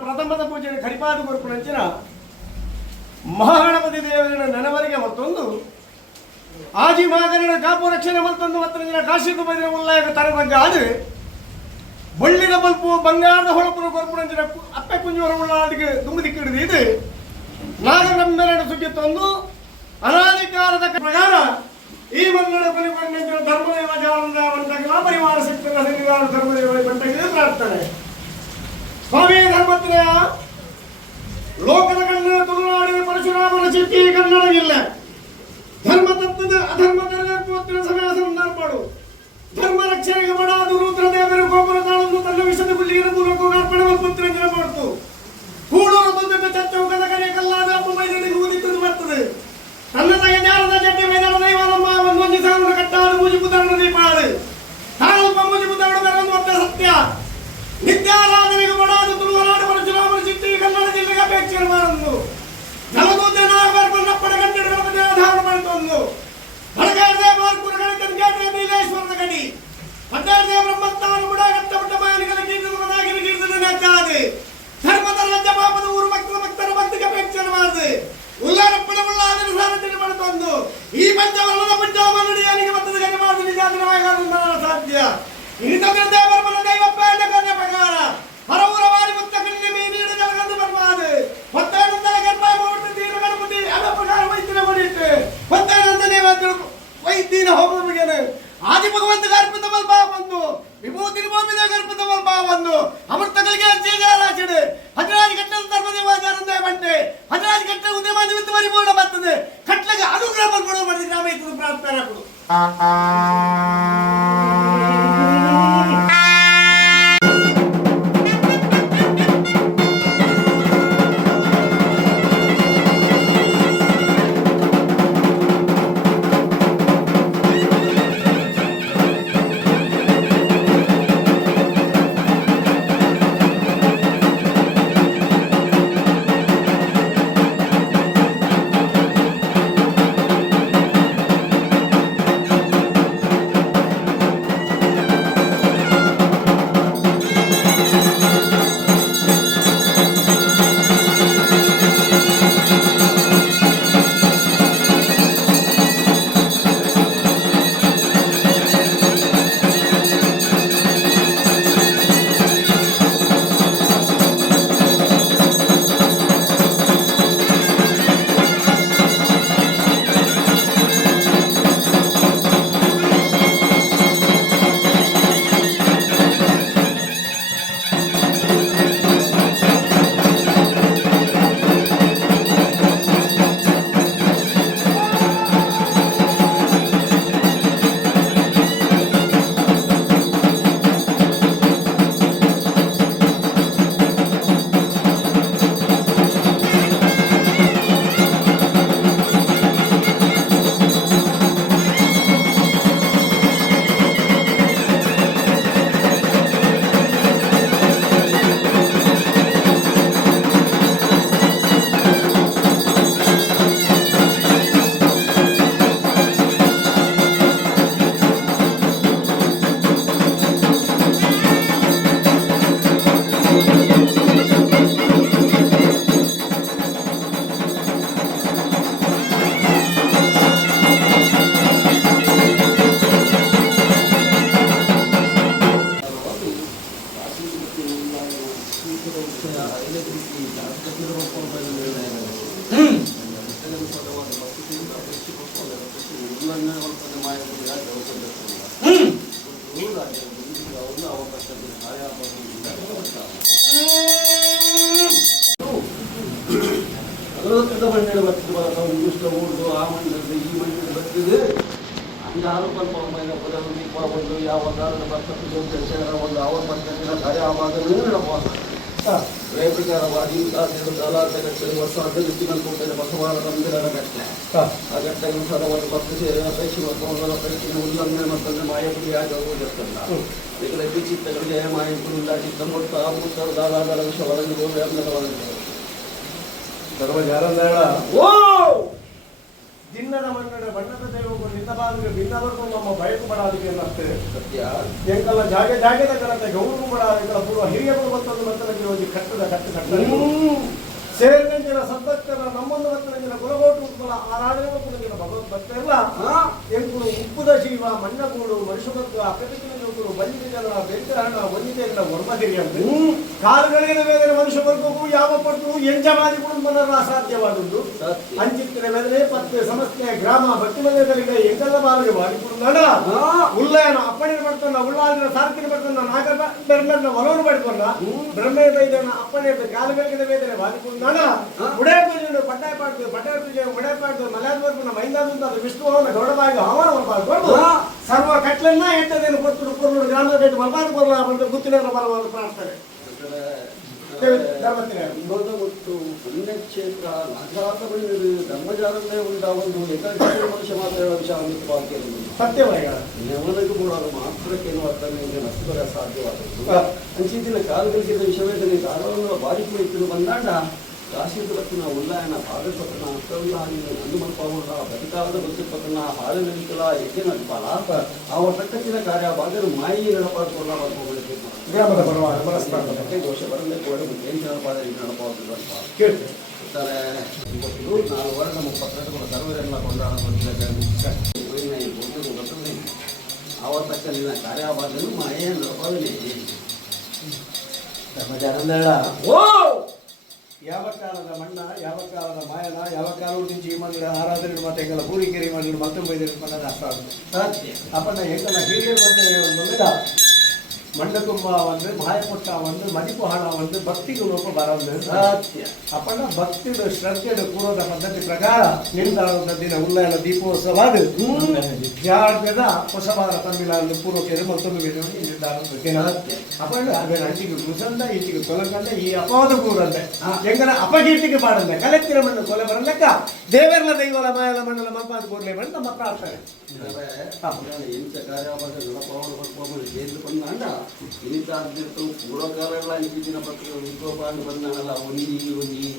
ಪ್ರಥಮದ ಪೂಜೆಗೆ ಕಡಿಪಾದ ಕೊರಪುನಂಚಿನ ಮಹಾಗಣಪತಿ ದೇವರ ನನವರಿಗೆ ಮತ್ತೊಂದು ಆಜಿ ಮಹಾಗಣನ ಕಾಪು ರಕ್ಷಣೆ ಮತ್ತೊಂದು ಮತ್ತೊಂದಿನ ಕಾಶಿಕು ಬದಿನ ಉಲ್ಲಾಯಕ ತರಬಗ್ಗ ಆದ್ರೆ ಬಳ್ಳಿದ ಬಲ್ಪು ಬಂಗಾರದ ಹೊಳಪುರ ಕೊರಪುನಂಚಿನ ಅಪ್ಪೆ ಕುಂಜುವರ ಉಳ್ಳಾಡಿಗೆ ದುಂಬುದಿಕ್ಕಿಡಿದು ಇದು ನಾಗಬ್ರಹ್ಮರಣ ಸುಖಿತ್ತೊಂದು ಅನಾಧಿಕಾರದ ಪ್ರಕಾರ ಈ ಮಂಗಳ ಬಲಿಪಂಡಿತ ಧರ್ಮದೇವ ಜಾನಂದ ಬಂಟಗಳ ಪರಿವಾರ ಸಿಕ್ಕಿದ ಹರಿಗಾರ ಧರ್ಮದೇವ ಬಂಟಗೆ ಪ್ರಾರ್ಥನೆ ಸ್ವಾಮಿ ಧರ್ಮತ್ರಯ ಲೋಕದ ಕಣ್ಣ ತುಳುನಾಡಿನ ಪರಶುರಾಮನ ಚಿತ್ತಿ ಕನ್ನಡವಿಲ್ಲ ಧರ್ಮ ತತ್ವದ ಅಧರ್ಮದ ಪೋತ್ರ ಸಮಯ ಸಂದರ್ಭಗಳು ಧರ್ಮ ರಕ್ಷಣೆಗೆ ಬಡಾದು ರುದ್ರದೇವರ ಗೋಪುರ ತಾಳನ್ನು ತನ್ನ ವಿಷದ ಬುಲ್ಲಿಗಿನ ಮೂಲಕ ಅರ್ಪಣೆ ಪುತ್ರ ಮಾಡ್ತು ಕೂಡೂರು ಬಂದ ಚಚ್ಚೌಕದ ಕರೆ ಕಲ್ಲಾದ ಅಪ್ಪ ಮೈದಾನಿಗೆ ಊದಿದ್ದು ಬರ್ತದೆ ತನ್ನ ತಗ ಜಾಲದ ಜಟ್ಟಿ ಮೈದಾನ ದೈವನಮ್ಮ ಒಂದೊಂದು ಸಾವಿರ ಕಟ್ಟಾಡು ಮೂಜಿ ಬುದ್ಧನ ದೀಪಾಡು ತಾಳಪ್ಪ ಮೂಜಿ ಬುದ್ಧನ ಬರೋದು ಒಟ್ಟ ಸತ್ಯ ನಿತ್ಯಾರಾಧನೆಗೆ ಬಡಾದು ತುಳುವನಾಡು ಪರಶುರಾಮನ ಚಿತ್ತಿ ಕನ್ನಡ ಜಿಲ್ಲೆಗೆ ಅಪೇಕ್ಷೆ ಮಾರೊಂದು ನಲಗೂತೆ ನಾಗಪಡ ಗಂಟೆಗಳ ಮಧ್ಯೆ ಧಾರಣ ಮಾಡಿತೊಂದು ಬಡಗಾರದೆ ಮಾರ್ಪುರ ಗಣಿತ ಗೇಟ್ರೆ ನೀಲೇಶ್ವರದ ಗಡಿ ಪಟ್ಟಾರದೆ ಬ್ರಹ್ಮಸ್ಥಾನ ಬುಡ ಗಟ್ಟ ಬುಟ್ಟ ಮಾಯನಿಗಳ ಕೀರ್ತನಾಗಿನ ಕೀರ್ತನೆ ನೆಚ್ಚಾದೆ ಧರ್ಮದ ರಾಜ್ಯ ಪಾಪದ ಊರು ಭಕ್ತರ ಭಕ್ತಿಗೆ ಅಪೇಕ್ಷೆ ಮಾಡಿದೆ ಉಲ್ಲಾರಪ್ಪನ ಉಳ್ಳಾದಿನ ಸಾರಥ್ಯ ಮಾಡಿತೊಂದು ಈ ಪಂಚವರ್ಣದ ಪಂಚಮನಡಿಯಾನಿಗೆ ಮತ್ತದ ಗಣಿ ಮಾಡಿ ನಿಜಾದಿನವಾಗಲು ಸಾಧ್ಯ ಇನಿತಂದ್ರೆ ದೇವರ ದೈವಪ್ಪ ಕನ್ಯ ಪ್ರಕಾರ ಹೊರಊರ ವಾರಿ ಮುತ್ತ ಕಣ್ಣಿನ ಮೀನಿಡು ಜಲಗಂದು ಬರ್ಬಾದು ಹೊತ್ತೇನಂದಲ ಗರ್ಭ ಮೂರ್ತಿ ತೀರ ಗಣಪತಿ ಅದ ಪ್ರಕಾರ ವೈದ್ಯನ ಮಾಡಿಟ್ಟು ಹೊತ್ತೇನಂದನೇ ವೈದ್ಯನ ಹೋಗುವಿಗೆನೆ ಆದಿ ಭಗವಂತ ಅರ್ಪಿತ ಬಲ್ಬಾ ಬಂದು ವಿಭೂತಿ ಭೂಮಿದ ಅರ್ಪಿತ ಬಲ್ಬಾ ಬಂದು ಅಮೃತಗಳಿಗೆ ಚೇಜಾಲಾಚಿಡೆ ಹಜರಾಜ್ ಕಟ್ಟದ ಧರ್ಮದೇವಾಚಾರಂದ ಬಂಟೆ ಹಜರಾಜ್ ಕಟ್ಟ ಉದ್ಯಮ ನಿಮಿತ್ತ ಪರಿಪೂರ್ಣ ಬರ್ತದೆ ಕಟ್ಲಗೆ ಅನುಗ್ರಹ ಬರ್ಕೊಡೋ ಮಾಡಿದ ಗ್ರಾಮ ಇತ್ತು ಪ್ರಾರ್ಥನೆ ಕೊಡು ದಿನದ ಮಂಗಡ ಬಣ್ಣದ ದೈವ ಬಿತ್ತಬಾರ್ದು ಭಿನ್ನವರೆಗೂ ನಮ್ಮ ಬಯಕು ಬಡಾದಿಗೆ ಅನ್ನತ್ತೆ ಸತ್ಯ ಎಂಕಲ್ಲ ಜಾಗದ ಕಡತೆ ಗೌರವ ಬಡಾದಿಗಳ ಪೂರ್ವ ಹಿರಿಯಗಳು ಮತ್ತೊಂದು ಮತ್ತೊಂದು ಒಂದು ಕಟ್ಟದ ಸೇರಿನ ಸದ್ದಕ್ಕರ ನಮ್ಮೊಂದು ಮತ್ತೊಂದಿನ ಕುಲಗೋಟು ಉತ್ಪಲ ಆರಾಧನೆ ಮತ್ತೊಂದಿನ ಭಗವತ್ ಭಕ್ತ ಎಲ್ಲ ಎಂಕುಳು ಉಪ್ಪುದ ಜೀವ ಮಣ್ಣಗೂಡು ಮನುಷ್ಯತ್ವ ಅಪತಿಕಿನ ಜೋಕುಡು ಬಲ್ಲಿದ ಜನ ಬೆಂಕರಹಣ ಒಂದಿದೆಲ್ಲ ಒರ್ಮದಿರಿ ಅಂತ ಕಾಲುಗಳಿನ ವೇದನೆ ಮನುಷ್ಯ ವರ್ಗಕ್ಕೂ ಯಾವ ಪಟ್ಟು ಎಂಜಮಾದಿ ಕುಟುಂಬನರು ಅಸಾಧ್ಯವಾದದ್ದು ಅಂಚಿತ್ತಿನ ವೇದನೆ ಪತ್ತೆ ಸಮಸ್ಯೆ ಗ್ರಾಮ ಭಕ್ತಿ ಮನೆಗಳಿಗೆ ಎಂಕಲ್ಲ ಬಾಲಿಗೆ ಮಾಡಿಕೊಂಡು ಉಲ್ಲಯನ ಅಪ್ಪಣಿನ ಪಡ್ತಂದ ಉಳ್ಳಾಲಿನ ಸಾರ್ಕಿನ ಪಡ್ತಂದ ನಾಗ ಬ್ರಹ್ಮನ ಒಲವನ್ನು ಪಡ್ಕೊಂಡ ಬ್ರಹ್ಮ ಬೈದನ ಅಪ್ಪಣೆ ಕಾಲುಗಳಿಗೆ ವೇದನೆ ಬಾಲಿಕೊಂಡು ಉಡೇ ಪೂಜೆ ಪಟ್ಟಾಯ ಪೂಜೆ ಉಡೇ ಪಾಡ್ದು ಮಲಯಾದ ಮೈಂದಾದ ವಿಷ್ಣುವನ್ನ ಗೌಡವಾಗಿ ಹವನವನ್ನು ಪಾಲ್ಕೊಂಡು ಸರ್ವ ಕಟ್ಲನ್ನ ಎಂಟದೇನು ಕೊಟ್ಟು ಕೊರ್ನೂರು ಗ್ರಾಮದ ಕಟ್ಟು ಮಲ್ಪಾದ ಕೊರ್ಲ ಬಂದು ಗುತ್ತಿನ ಬಲವನ್ನು ಪ್ರಾರ್ಥನೆ ಮತ್ತು ಪುಣ್ಯಕ್ಷೇತ್ರ ನಾಗಾತಗಳಿರು ಧರ್ಮಜಾರಲ್ಲೇ ಉಂಟಾಗೊಂಡು ಏಕಾಗ್ರ ಮನುಷ್ಯ ಮಾತ್ರ ವಿಷಾಮಿತವಾಗಿ ಸತ್ಯವಾಗಿ ಯವನಕ್ಕೂ ಕೂಡ ಮಾತ್ರಕ್ಕೇನು ಅರ್ಥನೇ ನಷ್ಟರ ಸಾಧ್ಯವಾದದ್ದು ಅಂಚಿನ ಕಾಲಗಳಿಗೆ ವಿಷವೇದನೆ ಧಾರವಾಡ ಬಾರಿ ಕುಳಿತು ಬಂದಾಂಡ ಕಾಶೀಪುರತ್ತಿನ ಉಲ್ಲಾಯನ ಭಾಗವತನ ಅಷ್ಟಲ್ಲಾಗಿ ನಂದು ಮಲ್ಪಾವುಳ್ಳ ಪ್ರತಿಕಾಲದ ಬಸ್ಸುಪತನ ಹಾಲನಲಿಕಲ ಎಕ್ಕಿನ ಪಾಲ ಅವ ತಕ್ಕತ್ತಿನ ಕಾರ್ಯ ಭಾಗರು ಮಾಯಿ ನಡಪಾಡ್ಕೊಳ್ಳ ಮಾಡ್ಕೊಂಡು ಗ್ರಾಮದ ಬರವಾದ ದೋಷ ಬರಲೇ ಕೋಡೆ ಏನು ನಡಪಾದ ನಡಪಾದ ಕೇಳ್ತಾರೆ ಇವತ್ತು 4 ವರ್ಷ 32 ಸರ್ವರೆಲ್ಲ ಕೊಂಡಾಡುವಂಥ ಅವ ತಕ್ಕಲ್ಲಿನ ಕಾರ್ಯಭಾಗನು ಮಾಯೇ ನಡಪಾದನೆ ಧರ್ಮಜಾನಂದಳ ಓ ಯಾವ ಕಾಲದ ಮಣ್ಣ ಯಾವ ಕಾಲದ ಮಾಯನ ಯಾವ ಕಾಲದಿಂದ ಈ ಮಣ್ಣಿನ ಆರಾಧನೆ ಮತ್ತೆ ಎಂಗಲ ಪೂರಿಕೆರೆ ಮಣ್ಣಿನ ಮತ್ತೊಂದು ಮಣ್ಣದ ಅಷ್ಟ ಅಪ್ಪನ ಎಂಗಲ ಹಿರಿಯ ಬಂದ மண்ட தும்பா வந்து மாயப்பட்டா வந்து மதிப்பு ஹானா வந்து ಭಕ್ತಿಗೆ ಲೋಪ ಬರೋದು ಸತ್ಯ ಅಪ್ಪನ ಭಕ್ತಿಯ ಶ್ರದ್ಧೆಯ ಪೂರ್ವದ ಪದ್ಧತಿ ಪ್ರಕಾರ ನಿಲ್ದಾಣದ ದಿನ ಉಲ್ಲಯನ ದೀಪೋತ್ಸವದ ಜಾಗದ ಹೊಸವಾರ ತಮಿಳುನಾಡು ಪೂರ್ವಕ್ಕೆ ಮತ್ತೊಂದು ನಿಲ್ದಾಣದ ದಿನ ಅಪ್ಪನ ಅದರ ಅಂಚಿಗೆ ಗುಸಂದ ಈಚಿಗೆ ಕೊಲಗಂಡ ಈ ಅಪವಾದ ಕೂರಂದೆ ಎಂಗನ ಅಪಕೀರ್ತಿಗೆ ಬಾಡಂದೆ ಕಲೆತ್ತಿರ ಮಣ್ಣು ಕೊಲೆ ಬರಲಕ್ಕ ದೇವರ ದೈವಲ ಮಾಯಲ ಮಂಡಲ ಮಂಪಾದ ಕೂಡಲೇ ಬಂದು ನಮ್ಮ ಪ್ರಾರ್ಥನೆ ಎಂಚ ಕಾರ್ಯಭಾಗ ನಡಪಾವಳು ಕೇಂದ್ರ ಬಂದ ಇನಿತಾದ್ದಿರ್ತು ಪೂರ್ವಕಾಲಗಳ ಅಂಚಿನ ಪತ್ರ ವಿಕೋಪಾಂಡು ಬಂದಾನಲ್ಲ ಒಂದಿ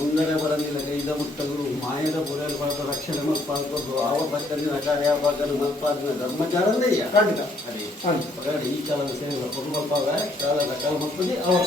ಒಂದರೆ ಬರಲಿಲ್ಲ ಕೈದ ಮುಟ್ಟಗಳು ಮಾಯದ ಪುರಲ್ಲಿ ಬರದ ರಕ್ಷಣೆ ಮಲ್ಪಾಡ್ಕೊಂಡು ಆವ ಪಕ್ಕದಿನ ಕಾರ್ಯಭಾಗನ ಮಲ್ಪಾದಿನ ಧರ್ಮಚಾರಲ್ಲಯ್ಯ ಖಂಡಿತ ಅದೇ ಈ ಕಾಲದ ಸೇವೆ ಕೊಟ್ಟು ಮಲ್ಪಾಗ ಕಾಲದ ಕಾಲ ಮಕ್ಕಳಿಗೆ ಅವರ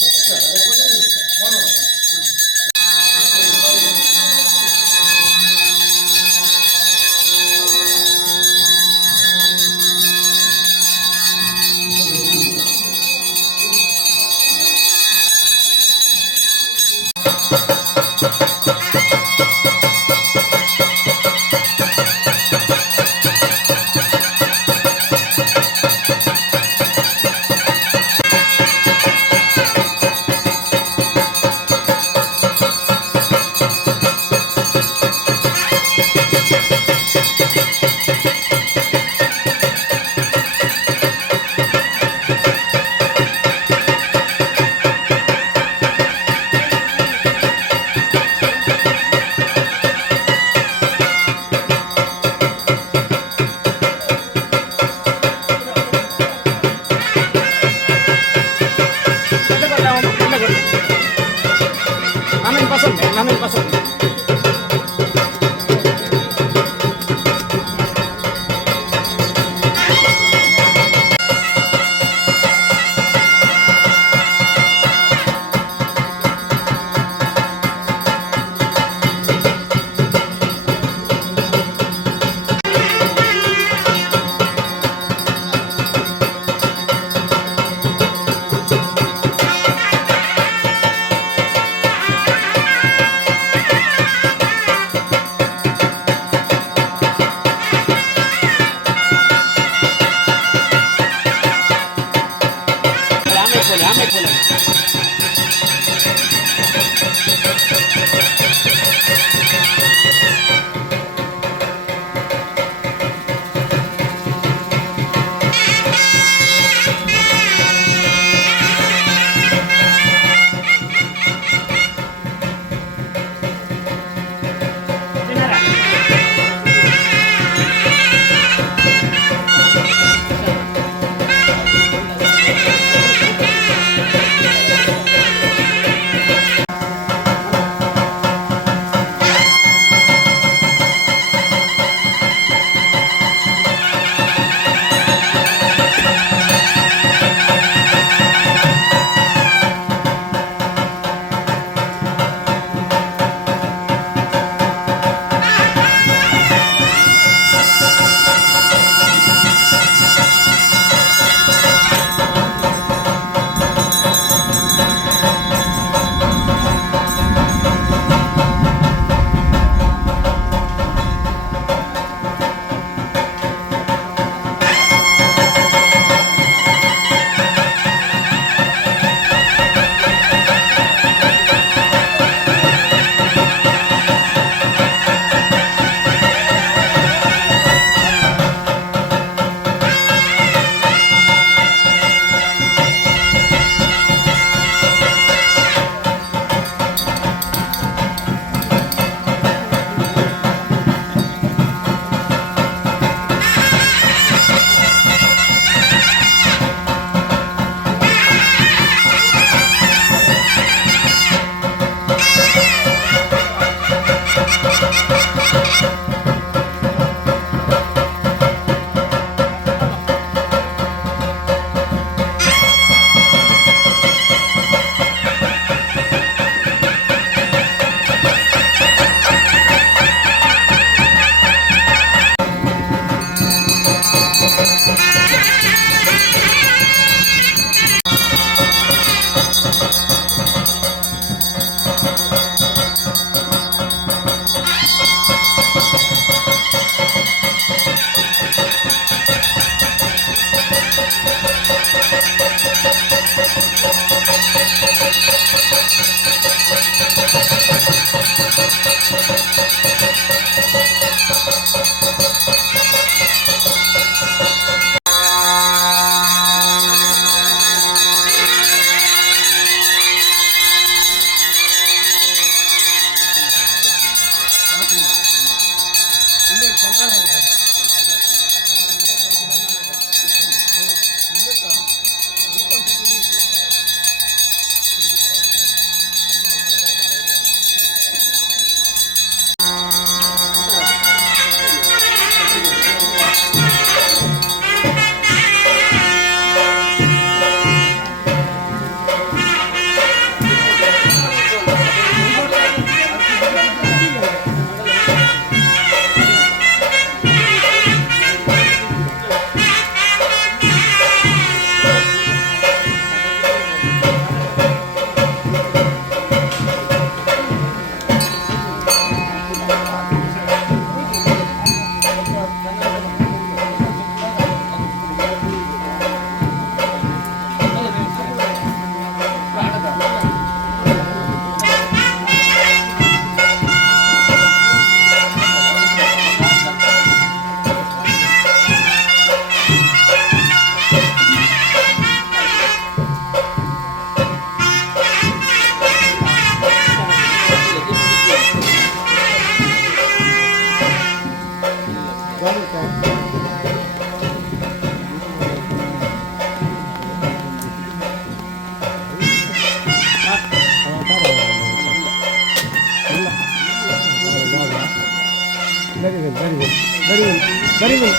Very well, very well, very well, very well.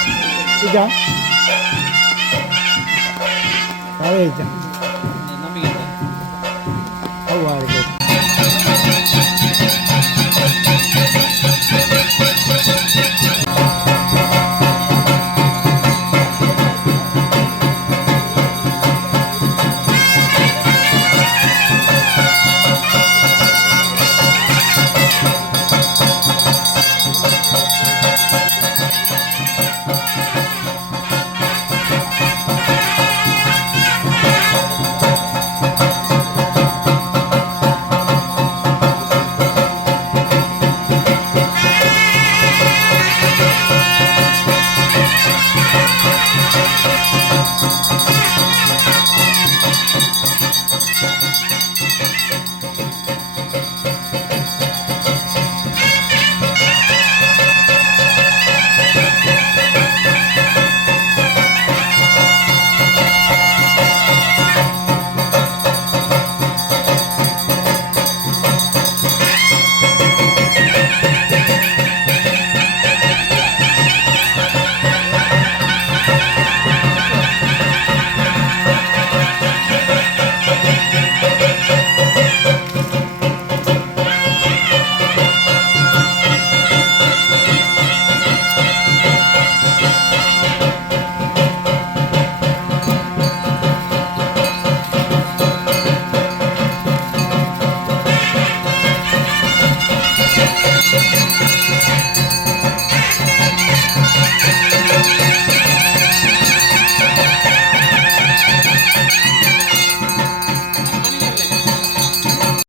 Ija. How is it? How are you?